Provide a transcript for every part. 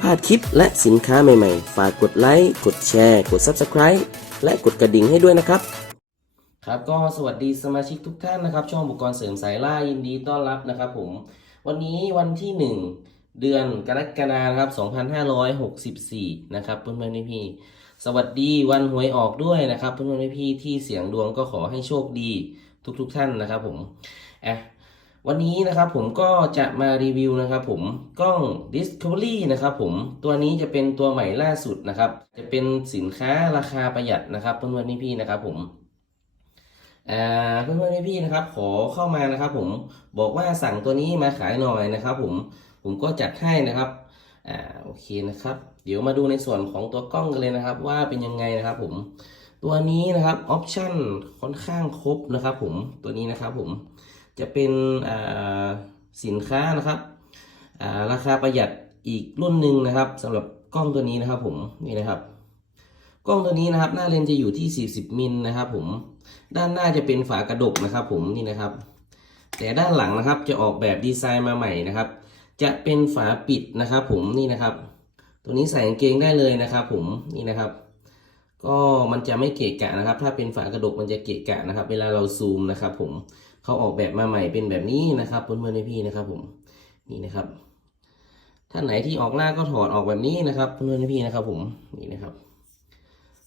พลาดคลิปและสินค้าใหม่ๆ ฝากกดไลค์ กดแชร์ กด Subscribe และกดกระดิ่งให้ด้วยนะครับ ครับก็สวัสดีสมาชิกทุกท่านนะครับ ช่องอุปกรณ์เสริมสายล่ายินดีต้อนรับนะครับผม วันนี้วันที่ 1 เดือนกรกฎาคมครับ2564 นะครับเพื่อนๆพี่ๆสวัสดีวันหวยออกด้วยนะครับเพื่อนๆพี่ๆที่เสียงดวงก็ขอให้โชคดีทุกๆท่านนะครับผมอะ วันนี้นะครับผมก็จะมารีวิวนะครับผมกล้อง Discovery นะครับผมตัวนี้จะเป็นตัวใหม่ล่าสุดนะครับ จะเป็นสินค้าราคาประหยัดนะครับเพื่อนๆพี่ๆนะครับผมอ่าเพื่อนๆพี่ๆนะครับ ขอเข้ามานะครับผมบอกว่าสั่งตัวนี้มาขายหน่อยนะครับผมผมก็จัดให้นะครับอ่าโอเคนะครับ เดี๋ยวมาดูในส่วนของตัวกล้องกันเลยนะครับ ว่าเป็นยังไงนะครับผมตัวนี้นะครับออปชั่นค่อนข้างครบนะครับผมตัวนี้นะครับผม จะเป็นสินค้านะครับราคาประหยัดอีกรุ่นหนึ่งนะครับสำหรับกล้องตัวนี้นะครับผมนี่นะครับกล้องตัวนี้นะครับหน้าเลนจะอยู่ที่ 40 มิลนะครับผมด้านหน้าจะเป็นฝากระดกนะครับ ผมนี่นะครับ แต่ด้านหลังนะครับจะออกแบบดีไซน์มาใหม่นะครับ จะเป็นฝาปิดนะครับ ผมนี่นะครับ ตัวนี้ใส่กางเกงได้เลยนะครับ ผมนี่นะครับ ก็มันจะไม่เกะกะนะครับ ถ้าเป็นฝากระดกมันจะเกะกะนะครับ เวลาเราซูมนะครับ ผม เขาออกแบบมาใหม่เป็นแบบนี้นะครับเพื่อนๆพี่นะครับ ผมนี่นะครับท่านไหนที่ออกหน้าก็ถอดออกแบบนี้นะครับเพื่อนๆพี่นะครับ ผมนี่นะครับ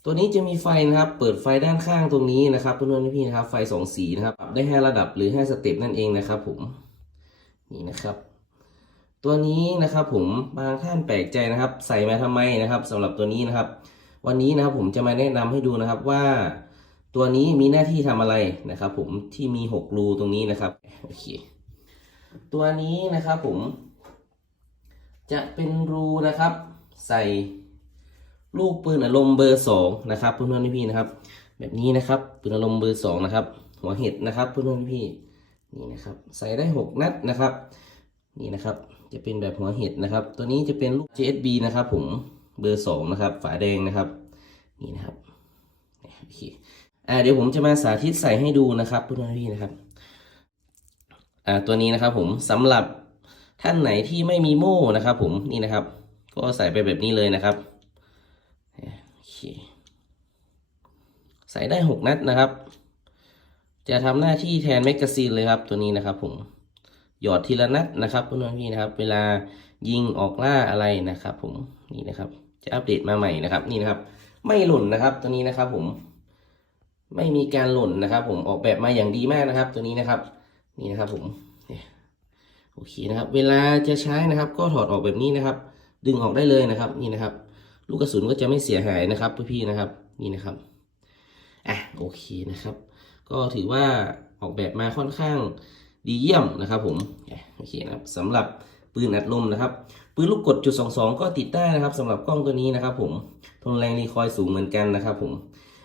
ตัวนี้จะมีไฟนะครับ เปิดไฟด้านข้างตรงนี้นะครับเพื่อนๆพี่นะครับ ไฟสองสีนะครับปรับได้ห้าระดับหรือห้าสเต็ปนั่นเองนะครับ ผมนี่นะครับตัวนี้นะครับผมบางท่านแปลกใจนะครับ ใส่มาทำไมนะครับสำหรับตัวนี้นะครับ วันนี้นะครับผมจะมาแนะนำให้ดูนะครับว่า ตัวนี้มีหน้าที่ทำอะไรนะครับ ผมที่มีหกรูตรงนี้นะครับโอเคตัวนี้นะครับผม จะเป็นรูนะครับ ใส่ลูกปืนอารมณ์เบอร์สองนะครับเพื่อนๆพี่ๆนะครับ แบบนี้นะครับปืนอารมณ์เบอร์สองนะครับ หัวเห็ดนะครับเพื่อนๆพี่ๆนี่นะครับ ใส่ได้หกนัดนะครับ นี่นะครับ จะเป็นแบบหัวเห็ดนะครับ ตัวนี้จะเป็นลูก JSB นะครับ ผมเบอร์สองนะครับ ฝาแดงนะครับ นี่นะครับโอเค อ่าเดี๋ยวผมจะมาสาธิตใส่ให้ดูนะครับเพื่อนพี่นะครับ อ่าตัวนี้นะครับ ผมสำหรับท่านไหนที่ไม่มีโม่นะครับ ผมนี่นะครับ ก็ใส่ไปแบบนี้เลยนะครับโอเคใส่ได้หกนัดนะครับ จะทำหน้าที่แทนแมกกาซีนเลยครับ ตัวนี้นะครับ ผมหยอดทีละนัดนะครับเพื่อนพี่นะครับ เวลายิงออกล่าอะไรนะครับ ผมนี่นะครับ จะอัปเดตมาใหม่นะครับ นี่นะครับ ไม่หล่นนะครับ ตัวนี้นะครับ ผม ไม่มีการหล่นนะครับ ผมออกแบบมาอย่างดีมากนะครับ ตัวนี้นะครับ นี่นะครับผมโอเคนะครับ เวลาจะใช้นะครับ ก็ถอดออกแบบนี้นะครับ ดึงออกได้เลยนะครับ นี่นะครับ ลูกกระสุนก็จะไม่เสียหายนะครับพี่ๆนะครับ นี่นะครับอะโอเคนะครับ ก็ถือว่าออกแบบมาค่อนข้างดีเยี่ยมนะครับ ผมโอเคนะครับสำหรับปืนอัดลมนะครับปืนลูกกดจุดสองสองก็ติดได้นะครับสำหรับกล้องตัวนี้นะครับ ผมทนแรงรีคอยสูงเหมือนกันนะครับ ผม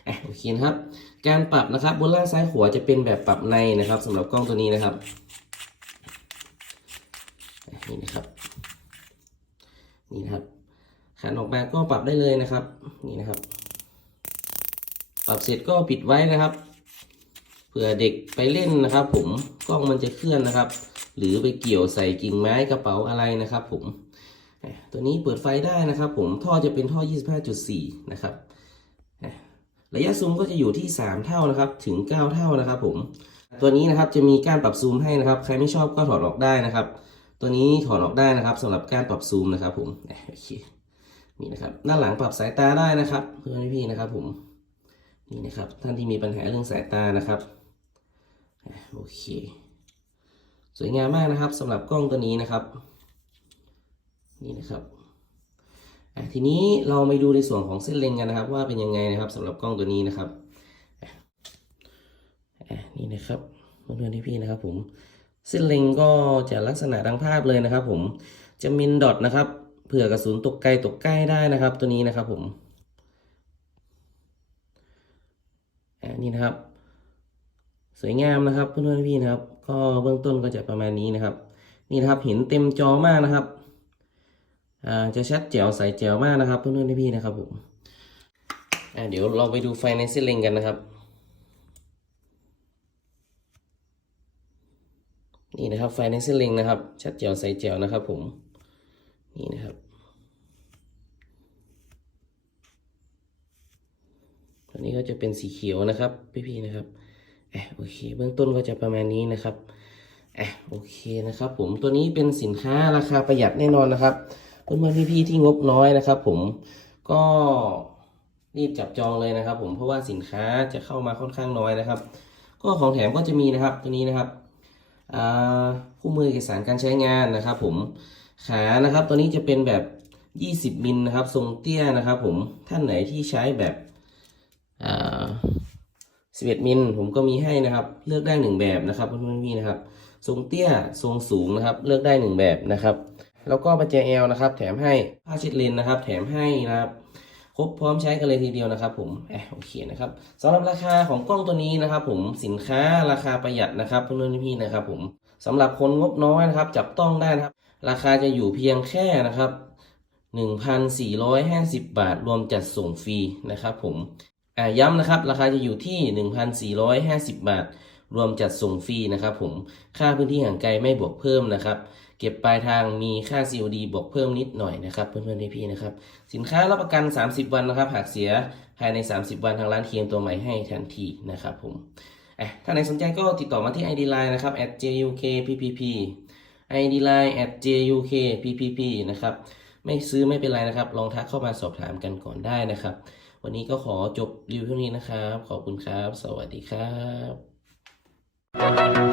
อะโอเคนะครับ การปรับนะครับบนล่างซ้ายขวาจะเป็นแบบปรับในนะครับสำหรับกล้องตัวนี้นะครับนี่นะครับนี่นะครับขันออกมาก็ปรับได้เลยนะครับนี่นะครับ ปรับเสร็จก็ปิดไว้นะครับเผื่อเด็กไปเล่นนะครับ ผมกล้องมันจะเคลื่อนนะครับ หรือไปเกี่ยวใส่กิ่งไม้กระเป๋าอะไรนะครับ ผมตัวนี้เปิดไฟได้นะครับ ผมท่อจะเป็นท่อ 25.4 นะครับ ระยะซูมก็จะอยู่ที่ 3 เท่านะครับถึง 9 เท่านะครับผมตัวนี้นะครับจะมีการปรับซูมให้นะครับ ใครไม่ชอบก็ถอดออกได้นะครับ ตัวนี้ถอดออกได้นะครับสำหรับการปรับซูมนะครับ ผมโอเคนี่นะครับด้านหลังปรับสายตาได้นะครับ เพื่อนพี่ๆนะครับผมนี่นะครับท่านที่มีปัญหาเรื่องสายตานะครับโอเค สวยงามมากนะครับสำหรับกล้องตัวนี้นะครับ นี่นะครับ ทีนี้เราไปดูในส่วนของเส้นเลนกันนะครับ ว่าเป็นยังไงนะครับสำหรับกล้องตัวนี้นะครับนี่นะครับเพื่อนๆพี่ๆนะครับ ผมเส้นเลนก็จะลักษณะดังภาพเลยนะครับ ผมจะมินดอทนะครับเผื่อกระสุนตกไกลตกใกล้ได้นะครับ ตัวนี้นะครับ ผมนี่นะครับ สวยงามนะครับเพื่อนๆพี่นะครับ ก็เบื้องต้นก็จะประมาณนี้นะครับ นี่นะครับเห็นเต็มจอมากนะครับ จะชัดแจ๋วใสแจ๋วมากนะครับเพื่อนเพื่อนพี่นะครับผมเดี๋ยวเราไปดูไฟในเส้นเล็งกันนะครับ นี่นะครับไฟในเส้นเล็งนะครับ ชัดแจ๋วใสแจ๋วนะครับ ผมนี่นะครับตอนนี้ก็จะเป็นสีเขียวนะครับพี่พี่นะครับเออโอเค เบื้องต้นก็จะประมาณนี้นะครับเออโอเคนะครับ ผมตัวนี้เป็นสินค้าราคาประหยัดแน่นอนนะครับ เพื่อนๆพี่ๆที่งบน้อยนะครับ ผมก็รีบจับจองเลยนะครับ ผมเพราะว่าสินค้าจะเข้ามาค่อนข้างน้อยนะครับ ก็ของแถมก็จะมีนะครับตัวนี้นะครับคู่มือเอกสารการใช้งานนะครับ ผมขานะครับ ตัวนี้จะเป็นแบบ 20มิลนะครับ ทรงเตี้ยนะครับ ผมท่านไหนที่ใช้แบบ11มิลผมก็มีให้นะครับ เลือกได้หนึ่งแบบนะครับเพื่อนๆพี่นะครับ ทรงเตี้ยทรงสูงนะครับ เลือกได้หนึ่งแบบนะครับ แล้วก็ประแจเอลนะครับ แถมให้ผ้าเช็ดเลนนะครับ แถมให้นะครับครบพร้อมใช้กันเลยทีเดียวนะครับ ผมแอบโอเคนะครับสำหรับราคาของกล้องตัวนี้นะครับ ผมสินค้าราคาประหยัดนะครับเพื่อนๆพี่ๆนะครับ ผมสำหรับคนงบน้อยนะครับ จับต้องได้นะครับ ราคาจะอยู่เพียงแค่นะครับ1,450 บาท รวมจัดส่งฟรีนะครับ ผมอ่าย้ำนะครับ ราคาจะอยู่ที่ 1,450 บาท รวมจัดส่งฟรีนะครับผมค่าพื้นที่ห่างไกลไม่บวกเพิ่มนะครับ เก็บปลายทางมีค่า COD บวกเพิ่มนิดหน่อยนะครับ เพื่อนๆพี่ๆนะครับ สินค้ารับประกัน 30 วันนะครับ หากเสียภายใน 30 วันทางร้านเคลมตัวใหม่ให้ทันทีนะครับผมถ้าไหนสนใจก็ติดต่อมาที่ ID Line นะครับ @jukppp ID Line @jukppp นะครับไม่ซื้อไม่เป็นไรนะครับ ลองทักเข้ามาสอบถามกันก่อนได้นะครับ วันนี้ก็ขอจบรีวิวเท่านี้นะครับ ขอบคุณครับ สวัสดีครับ Música